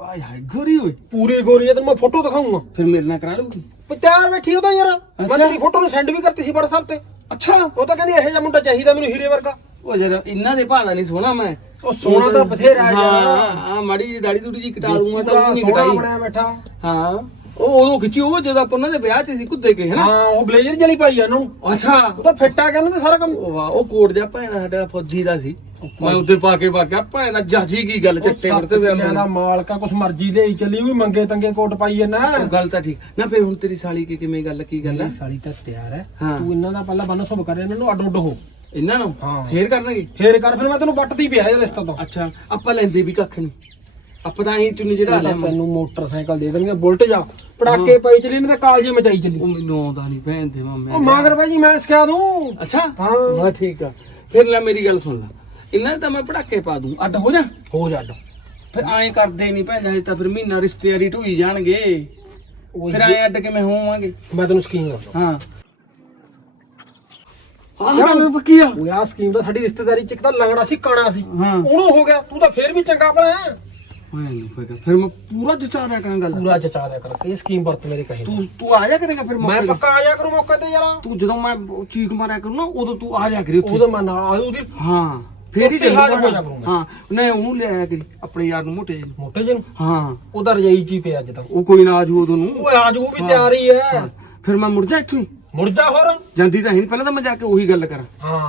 S1: ਆਏ ਹਾਏ ਗੋਰੀ ਓਏ।
S5: ਪੂਰੀ ਗੋਰੀ ਹੈ ਤੈਨੂੰ ਮੈਂ ਫੋਟੋ ਦਿਖਾਉਂਗਾ।
S1: ਫਿਰ ਮੇਰੇ ਨਾਲ ਕਰਾ ਲੂਗੀ
S5: ਪਰ ਤਿਆਰ ਬੈਠੀ ਉਹਦਾ ਯਾਰ। ਮੈਂ
S1: ਅੱਛਾ।
S5: ਤੇਰੀ ਫੋਟੋ ਨੂੰ ਸੈਂਡ ਵੀ ਕਰਤੀ ਸੀ WhatsApp ਤੇ।
S1: ਅੱਛਾ।
S5: ਉਹ ਤਾਂ ਕਹਿੰਦੀ ਇਹੋ ਜਿਹਾ ਮੁੰਡਾ ਚਾਹੀਦਾ ਮੈਨੂੰ ਹੀਰੇ ਵਰਗਾ।
S1: ਉਹ ਜਰਾ ਇਹਨਾਂ ਦੇ ਦਾ ਨਹੀਂ ਸੋਹਣਾ ਮੈਂ।
S5: ਉਹ ਸੋਹਣਾ ਤਾਂ ਬਥੇਰਾ ਯਾਰ।
S1: ਹਾਂ ਹਾਂ ਮਾੜੀ ਜੀ ਦਾੜੀ ਦੂੜੀ ਜੀ ਕਟਾ ਲੂੰਗਾ ਤਾਂ ਉਹ ਨਹੀਂ
S5: ਸੋਹਣਾ
S1: ਕਟਾਈ।
S5: ਬਣਿਆ ਬੈਠਾ।
S1: ਹਾਂ। ਉਹ ਉਦੋਂ ਖਿੱਚੀ ਉਹ ਜਦੋਂ ਆਪਾਂ ਉਹਨਾਂ ਦੇ ਵਿਆਹ 'ਚ ਸੀ ਕੁੱਦੇ ਕੇ ਹਨਾ?
S5: ਹਾਂ ਉਹ ਬਲੇਜ਼ਰ ਜਲੀ ਪਾਈ ਆ ਉਹਨੂੰ।
S1: ਅੱਛਾ।
S5: ਉਹ ਤਾਂ ਫਿੱਟ ਆ ਗਿਆ ਉਹਨੂੰ ਤੇ ਸਾਰਾ ਕੰਮ।
S1: ਉਹ ਵਾਹ ਉਹ ਕੋਟ ਜਿਹਾ ਭੈਣ ਦਾ ਸਾਡਾ ਫੌਜੀ ਦਾ ਸੀ। ਮੈਂ ਉੱਧਰ ਪਾ ਕੇ ਵਾਗਿਆ ਭੈਣ ਦਾ ਜਾਜੀ ਕੀ ਗੱਲ ਚੱਟੇ ਵਰਤੇ ਹੋਏ
S5: ਕਿੱਲਿਆਂ ਦਾ ਮਾਲਕ ਕੁਛ ਮਰਜ਼ੀ ਲਈ ਚੱਲੀ ਵੀ ਮੰਗੇ ਤੰਗੇ ਕੋਟ ਪਾਈਏ ਨਾ।
S1: ਉਹ ਗੱਲ ਤਾਂ ਠੀਕ। ਨਾ ਫਿਰ ਹੁਣ ਤੇਰੀ ਸਾਲੀ ਕੀ ਕਿਵੇਂ ਗੱਲ ਕੀ ਗੱਲ
S5: ਮੇਰੀ ਸਾਲੀ ਤਾਂ ਤਿਆਰ ਹੈ
S1: ਹਾਂ।
S5: ਤੂੰ ਇਹਨਾਂ ਦਾ ਪਹਿਲਾਂ ਬੰਨ ਸੁਭ ਕਰ ਇਹਨਾਂ ਨੂੰ ਅੱਡ ਉੱਡ ਹੋ।
S1: ਇਹਨਾਂ ਨੂੰ?
S5: ਹਾਂ।
S1: ਫੇਰ ਕਰਨਗੇ?
S5: ਫੇਰ ਕਰ ਫਿਰ ਮੈਂ ਤੈਨੂੰ ਵੱਟਦੀ ਪਿਆ ਇਹ ਰਿਸ਼ਤਾ ਤੋਂ।
S1: ਅੱਛਾ ਆਪਾਂ ਲੈਂਦੇ ਵੀ ਕੱਖ ਨਹੀਂ ਆਪਾਂ ਤਾਂ ਚੁੰਨੀ ਜਿਹੜਾ
S5: ਇਹ ਤਾਂ
S1: ਲਿਆ
S5: ਤੈਨੂੰ ਮੋਟਰਸਾਈਕਲ ਦੇ ਦੇਣਗੇ ਬੁਲਟ ਜਾ। ਪੜਾਕੇ ਪਾਈ ਚਲੀ ਨੇ ਤੇ ਕਾਲਜੇ ਮਚਾਈ ਚੱਲੀ।
S1: ਉਹ ਮੈਨੂੰ ਆਉਂਦਾ ਨਹੀਂ ਭੈਣ ਦੇ ਮਾਮੇ
S5: ਉਹ ਮਾਗਰ ਭਾਈ ਮੈਂ ਸਿਖਾ ਦੂੰ।
S1: ਅੱਛਾ।
S5: ਹਾਂ।
S1: ਹਾਂ ਠੀਕ ਆ। ਫਿਰ ਲੈ ਮੇਰੀ ਗੱਲ ਸੁਣ ਲੈ। ਇਹਨਾਂ ਤਾਂ ਮੈਂ ਪੜਾਕੇ ਪਾ ਦੂੰ। ਅੱਡ ਹੋ ਜਾ।
S5: ਹੋ ਜਾ ਅੱਡ।
S1: ਫਿਰ ਐਂ ਕਰਦੇ ਨਹੀਂ ਭੈਣ ਹਜੇ ਤਾਂ ਫਿਰ ਮਹੀਨਾ ਰਿਸ਼ਤੇਦਾਰੀ ਢੋਈ ਜਾਣਗੇ। ਫਿਰ ਐਂ ਅੱਡ ਕਿਵੇਂ ਹੋਵਾਂਗੇ?
S5: ਮੈਂ ਤੈਨੂੰ ਸਕੀਮ ਦੱਸਦਾ।
S1: ਹਾਂ। ਹਾਂ ਗੱਲ ਪੱਕੀ ਆ?
S5: ਉਹ ਆ ਸਕੀਮ ਦਾ ਸਾਡੀ ਰਿਸ਼ਤੇਦਾਰੀ ਚ ਇੱਕ ਤਾਂ ਲੰਗੜਾ ਸੀ ਕਾਣਾ ਸੀ। ਉਹਨੂੰ ਹੋ ਗਿਆ ਤੂੰ ਤਾਂ ਫੇਰ ਵੀ ਚੰਗਾ ਭਲਾ ਹੈ।
S1: ਮੈਂ ਨਹੀਂ ਪਤਾ ਫਿਰ ਮੈਂ ਪੂਰਾ ਜਚਾ ਦਿਆ ਕਰਾਂ ਗੱਲ
S5: ਪੂਰਾ ਜਚਾ ਦਿਆ ਕਰ ਇਹ ਸਕੀਮ ਵਰਤ ਮੇਰੇ ਕਹੇ
S1: ਤੂੰ ਤੂੰ ਆ ਜਾ ਕਰੇਗਾ ਫਿਰ
S5: ਮੈਂ
S1: ਮੌਕੇ ਤੇ?
S5: ਪੱਕਾ ਆ ਜਾ ਕਰੂੰ ਮੌਕੇ ਤੇ ਯਾਰ।
S1: ਤੂੰ ਜਦੋਂ ਮੈਂ ਚੀਕ ਮਾਰਿਆ ਕਰੂੰ ਨਾ ਉਦੋਂ ਤੂੰ ਆ ਜਾ ਕਰੀ ਉੱਥੇ।
S5: ਉਹਦੇ ਮੈਂ ਨਾਲ ਉਹਦੀ
S1: ਹਾਂ ਫੇਰ ਹੀ
S5: ਉੱਥੇ ਹਾਜ਼ਰ
S1: ਚੱਲੂਗਾ
S5: ਹੋ ਜਾ ਕਰੂੰਗਾ।
S1: ਹਾਂ ਨਹੀਂ ਉਹਨੂੰ ਲੈ ਆਇਆ ਕਰੀ ਆਪਣੇ ਯਾਰ ਨੂੰ ਮੋਟੇ ਜਿਹੇ ਨੂੰ।
S5: ਮੋਟੇ ਜਿਹੇ ਨੂੰ?
S1: ਹਾਂ।
S5: ਉਹਦਾ ਰਜਾਈ ਚ ਹੀ ਪਿਆ ਅੱਜ ਤਾਂ।
S1: ਉਹ ਕੋਈ ਨਾ ਆਜੂ ਉਦੋਂ ਨੂੰ।
S5: ਓਏ ਆਜ ਉਹ ਵੀ ਤਿਆਰ ਹੀ ਹੈ।
S1: ਹਾਂ। ਫਿਰ ਮੈਂ ਮੁੜ ਜਾ ਇੱਥੋਂ ਹੀ।
S5: ਮੁੜ ਜਾ ਹੋਰ।
S1: ਜਾਂਦੀ ਤਾਂ ਹੈ ਨਹੀਂ ਪਹਿਲਾਂ ਤਾਂ ਮੈਂ ਜਾ ਕੇ ਉਹੀ ਗੱਲ ਕਰਾਂ।
S5: ਹਾਂ।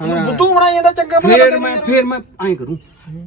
S1: ਹਾਂ।
S5: ਬੁੱਧੂ ਬਣਾਈ ਜਾਂਦਾ ਚੰਗੇ
S1: ਫੇਰ ਮੈਂ ਫੇਰ ਮੈਂ ਐਂ ਕਰੂੰ।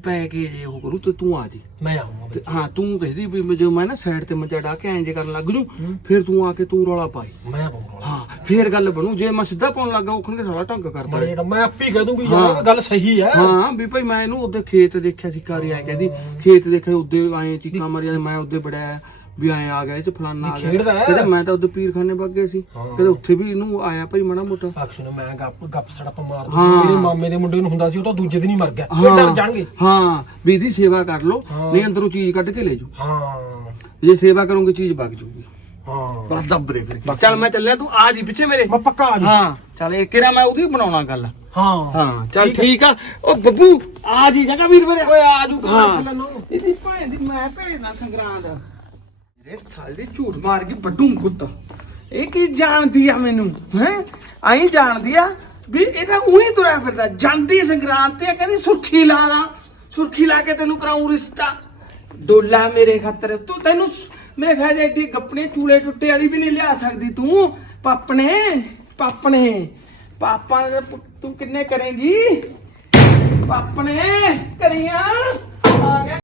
S1: ਪੈ ਕੇ ਜੇ ਉਹ ਕਰੂ ਤੇ ਤੂੰ ਆ ਜੀ।
S5: ਮੈਂ ਆਉਂਗਾ
S1: ਤੇ ਹਾਂ ਤੂੰ ਕਹਿੰਦੀ ਵੀ ਮੈਂ ਜੋ ਮੈਂ ਨਾ ਸਾਈਡ ਤੇ ਮੱਜਾ ਡਾ ਕੇ ਐਂ ਜੇ ਕਰਨ ਲੱਗ ਜੂ ਫਿਰ ਤੂੰ ਆ ਕੇ ਤੂੰ ਰੌਲਾ ਪਾਈ।
S5: ਮੈਂ ਪਾਉਂਗਾ
S1: ਹਾਂ ਫੇਰ ਗੱਲ ਬਣੂ ਜੇ ਮੈਂ ਸਿੱਧਾ ਪਾਉਣ ਲੱਗਾ ਉਹ ਖਣਗੇ ਸਾਲਾ ਢੰਗ ਕਰਦਾ।
S5: ਮੈਂ ਜਿਹੜਾ ਮੈਂ ਆਪੀ ਕਹਿ ਦੂੰਗੀ
S1: ਹਾਂ।
S5: ਯਾਰ ਇਹ ਗੱਲ ਸਹੀ ਹੈ
S1: ਹਾਂ ਵੀ ਭਾਈ ਮੈਂ ਇਹਨੂੰ ਉਹਦੇ ਖੇਤ ਦੇਖਿਆ ਸੀ ਕਾਰੀ ਆਏ ਕਹਿੰਦੀ ਖੇਤ ਦੇਖਿਆ ਉਹਦੇ ਆਏ ਚੀਕਾਂ ਮਾਰੀਆਂ ਮੈਂ ਉਹਦੇ ਬੜਿਆ ਵੀ ਆਏ ਆ ਗਿਆ ਇਹ ਚ ਫਲਾਨਾ ਆ ਗਿਆ।
S5: ਖੇਡਦਾ ਹੈ।
S1: ਕਹਿੰਦੇ ਮੈਂ ਤਾਂ ਉਹਦੇ ਪੀਰਖਾਨੇ ਵਗ ਸੀ।
S5: ਹਾਂ।
S1: ਕਹਿੰਦੇ ਉੱਥੇ ਵੀ ਇਹਨੂੰ ਆਇਆ ਭਾਈ ਮਾੜਾ ਮੋਟਾ।
S5: ਅਕਸ਼ ਨੂੰ ਮੈਂ ਗੱਪ ਗੱਪ ਸੜਪ ਮਾਰ
S1: ਹਾਂ।
S5: ਦੂੰ ਮੇਰੇ ਮਾਮੇ ਦੇ ਮੁੰਡੇ ਨੂੰ ਹੁੰਦਾ ਸੀ ਉਹ ਤਾਂ ਦੂਜੇ ਦਿਨ ਹੀ ਮਰ ਗਿਆ। ਇਹ ਡਰ ਜਾਣਗੇ।
S1: ਹਾਂ ਵੀ ਇਹਦੀ ਸੇਵਾ ਕਰ
S5: ਹਾਂ।
S1: ਨਹੀਂ ਅੰਦਰੋਂ ਚੀਜ਼ ਕੱਢ ਕੇ ਲੈ ਜਾਓ।
S5: ਹਾਂ।
S1: ਜੇ ਸੇਵਾ ਕਰੋਗੇ ਚੀਜ਼ ਵਗ ਜਾਊਗੀ
S5: ਹਾਂ।
S1: ਬਸ ਦੱਬ ਦੇ ਫਿਰ ਚੱਲ ਮੈਂ ਚੱਲਿਆ ਤੂੰ ਆ ਜੀ ਪਿੱਛੇ ਮੇਰੇ।
S5: ਮੈਂ ਪੱਕਾ ਆ ਜਾ।
S1: ਹਾਂ। ਚੱਲ ਇਹ ਕਿਰਾ ਮੈਂ ਉਹਦੀ ਬਣਾਉਣਾ ਗੱਲ।
S5: ਹਾਂ।
S1: ਹਾਂ ਚੱਲ ਠੀਕ ਆ। ਉਹ ਬੱਬੂ ਆ ਜੀ ਜਗਾ ਵੀਰ ਮੇਰੇ। ਓਏ ਆ ਜੂ
S5: ਹਾਂ।
S1: ਇਹਦੀ ਭੈਣ ਦੀ ਮੈਂ ਨਾਲ ਸੰਗਰਾਂਦ ਮੇਰੇ ਸਾਲ ਝੂਠ ਮਾਰ ਕੇ ਵੱਡੂ ਕੁੱਤਾ ਇਹ ਕੀ ਜਾਣਦੀ ਆ ਮੈਨੂੰ, ਹੈ? ਆਈ ਜਾਣਦੀ ਆ ਵੀ ਇਹ ਉਹੀ ਤੁਰਿਆ ਫਿਰਦਾ, ਜਾਂਦੀ ਸੰਗਰਾਂਦ ਤੇ ਕਹਿੰਦੀ ਸੁਰਖੀ ਲਾ ਲਾ, ਸੁਰਖੀ ਲਾ ਕੇ ਤੈਨੂੰ ਕਰਾਉਂ ਰਿਸ਼ਤਾ। ਡੋਲਾ ਮੇਰੇ ਖਾਤਰ, ਤੂੰ ਤੈਨੂੰ ਮੇਰੇ ਸਾਹ ਐਡੀ ਗੱਪਣੇ ਚੂਲੇ ਟੁੱਟੇ ਵਾਲੀ ਵੀ ਨਹੀਂ ਲਿਆ ਸਕਦੀ ਤੂੰ, ਪਾਪਣੇ ਪਾਪਣੇ। ਪਾਪਾ ਤੂੰ ਕਿੰਨੇ ਕਰੇਂਗੀ? ਪਾਪਣੇ ਕਰੀਆਂ? ਆ ਗਿਆ।